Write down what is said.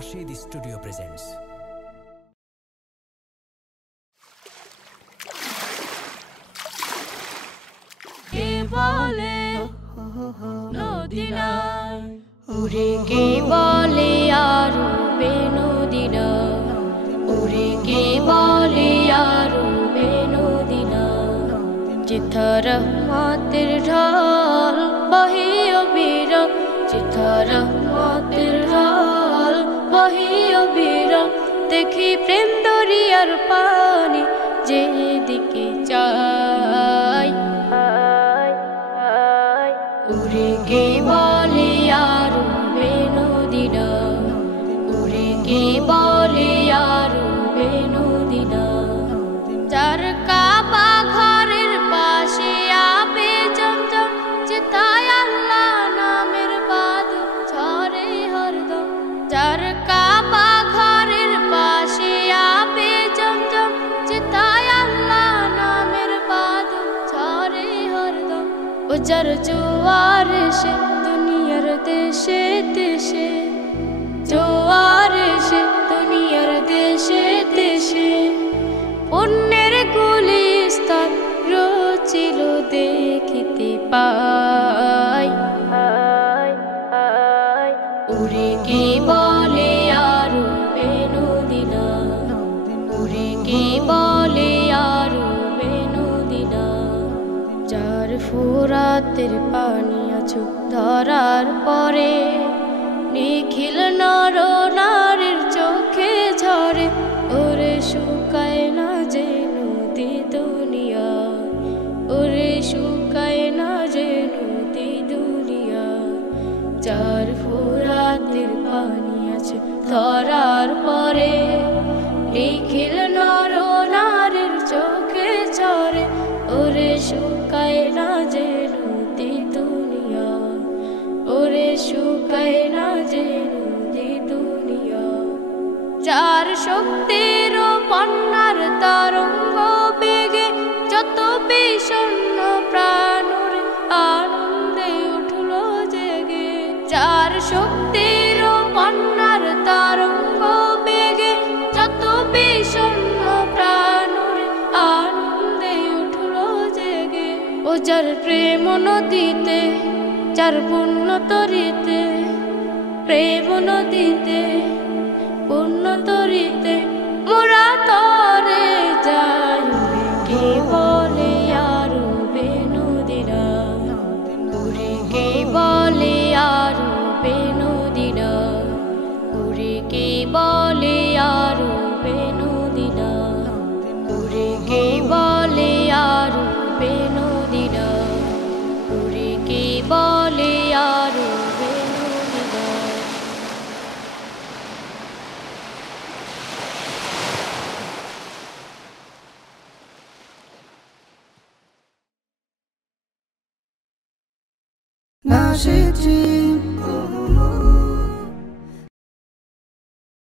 Rashed studio presents. কে বলে নদী নাই উড়ে, কে বলে আর নদী না উড়ে, কে বলে আর নদী না। যেথা রহমতের ঢল বহে অবিরাম, যেথা রহমতের ঢল বহে অবিরাম। দেখি প্রেম দরিয়ার পানি যেদিকে চাই, উড়ে কে বলে আর নদী না উড়ে, কে বলে আর নদী না। যার কাবা ঘরের পাশে আবে জমজম, যেথায় আল্লাহ নামের বাদল ঝরে হরদম। যার কাবা ঘরের পাশে আবে জমজম, যেথায় আল্লাহ নামের বাদল ঝরে হরদম। ও যার জোয়ার এসে দুনিয়ার দেশে দেশে, জোয়ার এসে দুনিয়ার দেশে দেশে। পুণ্যের গুলিস্তান রচিল দেখিতে পাই, উড়ে কে বলে আর নদী না উড়ে, কে বলে আর নদী না। যার ফোরাতের পানি আছো ধরার পরে, নিখিল নর নারীর চোখে ঝরে। ওরে শুকায় না যে নদী দুনিয়া, ওরে শুকায় না যে নদী দুনিয়া। যার ফোরাতের পানি আছে ধরার পরে, নিখিল নর নারীর চোখে ঝরে। ওরে শুকায় না যে নদী দুনিয়া, ওরে শুকায় না যে নদী দুনিয়া। যার শক্তির বন্যার তরঙ্গ বেগে যত বিষণ্ণ প্রাণর আনন্দে উঠল জেগে। যার শক্তির বন্যার তরঙ্গ বেগে যত বিষণ্ণ প্রাণর আনন্দে উঠল জেগে। ও যার প্রেম নদীতে, যার পুণ্য তরিতে, প্রেম নদীতে পুণ্য তরিতে মোরা তরে যাই। কে বলে আর নদী না উড়ে, কে বলে আর নদী না উড়ে, কে বলে আর নদী না উড়ে, কে বলে আর নদী না উড়ে, কে বলে আর নদী না। Nasce